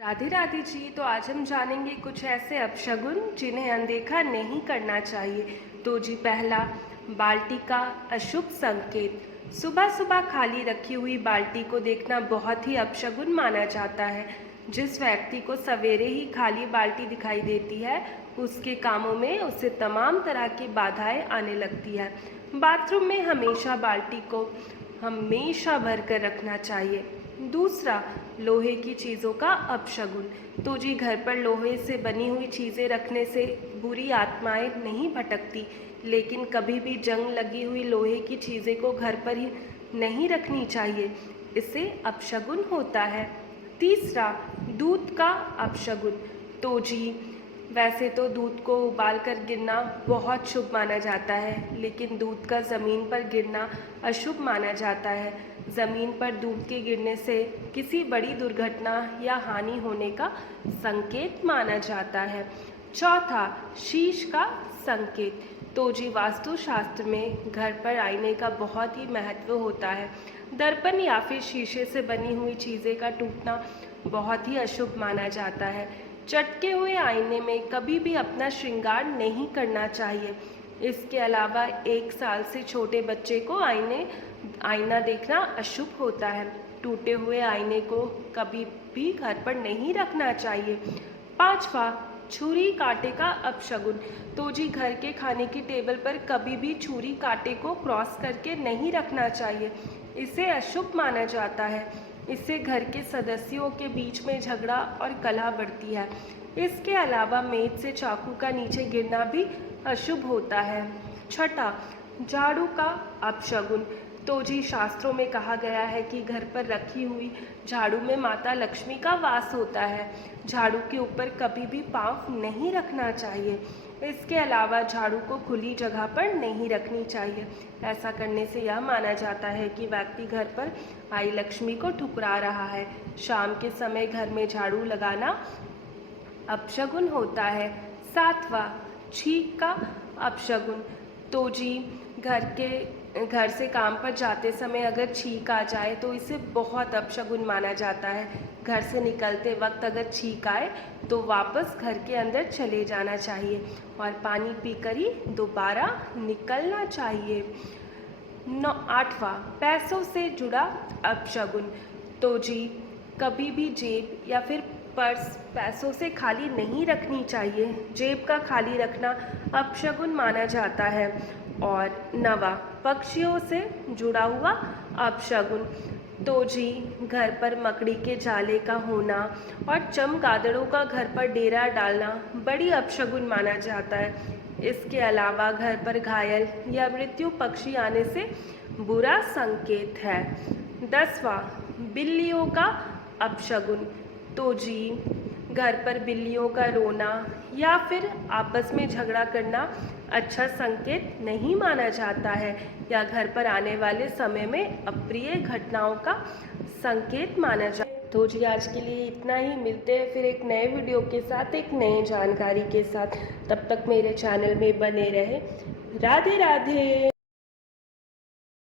राधे राधे जी। तो आज हम जानेंगे कुछ ऐसे अपशगुन जिन्हें अनदेखा नहीं करना चाहिए। तो जी पहला, बाल्टी का अशुभ संकेत। सुबह सुबह खाली रखी हुई बाल्टी को देखना बहुत ही अपशगुन माना जाता है। जिस व्यक्ति को सवेरे ही खाली बाल्टी दिखाई देती है उसके कामों में उसे तमाम तरह की बाधाएं आने लगती है। बाथरूम में हमेशा बाल्टी को हमेशा भर कर रखना चाहिए। दूसरा, लोहे की चीज़ों का अपशगुन। तो जी घर पर लोहे से बनी हुई चीज़ें रखने से बुरी आत्माएं नहीं भटकती, लेकिन कभी भी जंग लगी हुई लोहे की चीज़ें को घर पर ही नहीं रखनी चाहिए, इससे अपशगुन होता है। तीसरा, दूध का अपशगुन। तो जी वैसे तो दूध को उबाल कर गिरना बहुत शुभ माना जाता है, लेकिन दूध का ज़मीन पर गिरना अशुभ माना जाता है। ज़मीन पर दूध के गिरने से किसी बड़ी दुर्घटना या हानि होने का संकेत माना जाता है। चौथा, शीश का संकेत। तो जी वास्तुशास्त्र में घर पर आईने का बहुत ही महत्व होता है। दर्पण या फिर शीशे से बनी हुई चीज़ें का टूटना बहुत ही अशुभ माना जाता है। चटके हुए आईने में कभी भी अपना श्रृंगार नहीं करना चाहिए। इसके अलावा 1 साल से छोटे बच्चे को आईना देखना अशुभ होता है। टूटे हुए आईने को कभी भी घर पर नहीं रखना चाहिए। पांचवा, छुरी कांटे का अपशगुन। तो जी घर के खाने की टेबल पर कभी भी छुरी कांटे को क्रॉस करके नहीं रखना चाहिए, इसे अशुभ माना जाता है। इससे घर के सदस्यों के बीच में झगड़ा और कलह बढ़ती है। इसके अलावा मेज से चाकू का नीचे गिरना भी अशुभ होता है। छठा, झाड़ू का अपशगुन। तो जी शास्त्रों में कहा गया है कि घर पर रखी हुई झाड़ू में माता लक्ष्मी का वास होता है। झाड़ू के ऊपर कभी भी पाँव नहीं रखना चाहिए। इसके अलावा झाड़ू को खुली जगह पर नहीं रखनी चाहिए। ऐसा करने से यह माना जाता है कि व्यक्ति घर पर आई लक्ष्मी को ठुकरा रहा है। शाम के समय घर में झाड़ू लगाना अपशगुन होता है। सातवां, छींक का अपशगुन। तो जी घर से काम पर जाते समय अगर छींक आ जाए तो इसे बहुत अपशगुन माना जाता है। घर से निकलते वक्त अगर छींक आए तो वापस घर के अंदर चले जाना चाहिए और पानी पीकर ही दोबारा निकलना चाहिए। आठवां, पैसों से जुड़ा अपशगुन। तो जी कभी भी जेब या फिर पर्स पैसों से खाली नहीं रखनी चाहिए। जेब का खाली रखना अपशगुन माना जाता है। और नवा, पक्षियों से जुड़ा हुआ अपशगुन। तो जी घर पर मकड़ी के जाले का होना और चमगादड़ों का घर पर डेरा डालना बड़ी अपशगुन माना जाता है। इसके अलावा घर पर घायल या मृत्यु पक्षी आने से बुरा संकेत है। 10वां, बिल्लियों का अपशगुन। तो जी घर पर बिल्लियों का रोना या फिर आपस में झगड़ा करना अच्छा संकेत नहीं माना जाता है या घर पर आने वाले समय में अप्रिय घटनाओं का संकेत माना जाता है। तो जी आज के लिए इतना ही। मिलते हैं फिर एक नए वीडियो के साथ, एक नई जानकारी के साथ। तब तक मेरे चैनल में बने रहे। राधे राधे।